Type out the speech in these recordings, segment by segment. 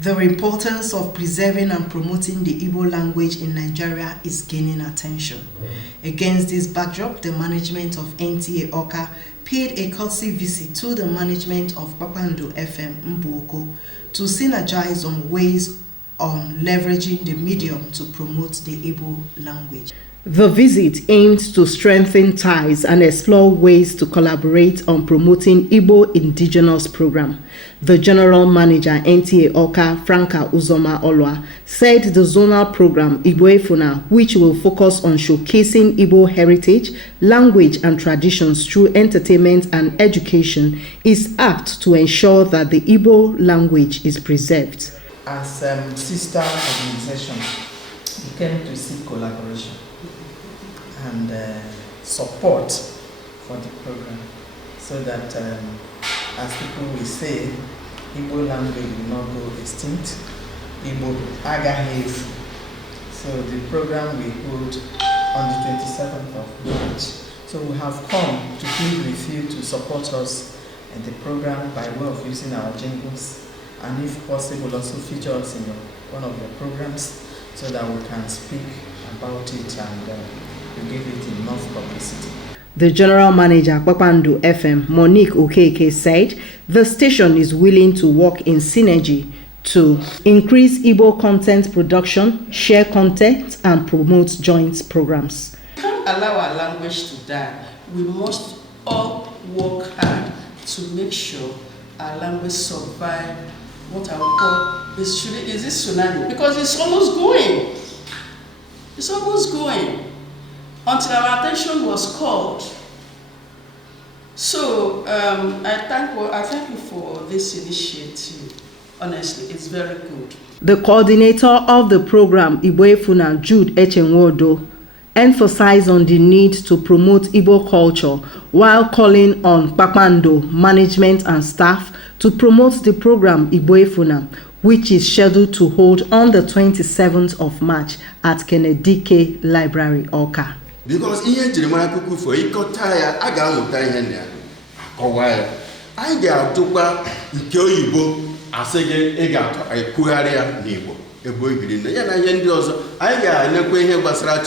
The importance of preserving and promoting the Igbo language in Nigeria is gaining attention. Against this backdrop, the management of NTA Awka paid a courtesy visit to the management of Kpakpando FM Mgbakwu to synergize on ways on leveraging the medium to promote the Igbo language. The visit aimed to strengthen ties and explore ways to collaborate on promoting Igbo indigenous program. The General Manager NTA Awka, Franka Uzoma Olwa, said the zonal program Igbo Efuna, which will focus on showcasing Igbo heritage, language and traditions through entertainment and education, is apt to ensure that the Igbo language is preserved. As sister organization, we came to seek collaboration and support for the program, so that as people will say, Igbo language will not go extinct, Igbo agahiv. So the program we hold on the 27th of March. So we have come to plead with you to support us in the program by way of using our jingles, and if possible also feature us in one of your programs so that we can speak about it and to give it enough publicity. The General Manager Kpakpando FM, Monique Okeke, said the station is willing to work in synergy to increase Igbo content production, share content, and promote joint programs. We can't allow our language to die. We must all work hard to make sure our language survive what I would call is this tsunami, because it's almost going. It's almost going. Until our attention was called. So I thank you for this initiative. Honestly, it's very good. The coordinator of the program, Igbo Efuna, Jude Echenwodo, emphasized on the need to promote Igbo culture while calling on Kpakpando management and staff to promote the program Igbo Efuna, which is scheduled to hold on the 27th of March at Kennedy Library, Awka. Because ihe Jeremiah kuku for ikota ya aga amuta ihe na akọwa ya anyị ga-atụkwa nke oyibo asege ị ga-ekwugharị ya n'Igbo ebe ohiri na ya na ihe ndị ọzọ anyị ga-enekwa ihe gbasara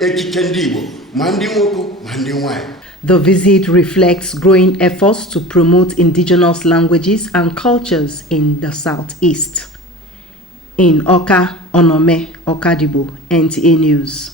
ekike ndị Igbo ma ndị nwoke ma ndị nwanyị. The visit reflects growing efforts to promote indigenous languages and cultures in the Southeast. In Awka, Onome Okadibo, NTA News.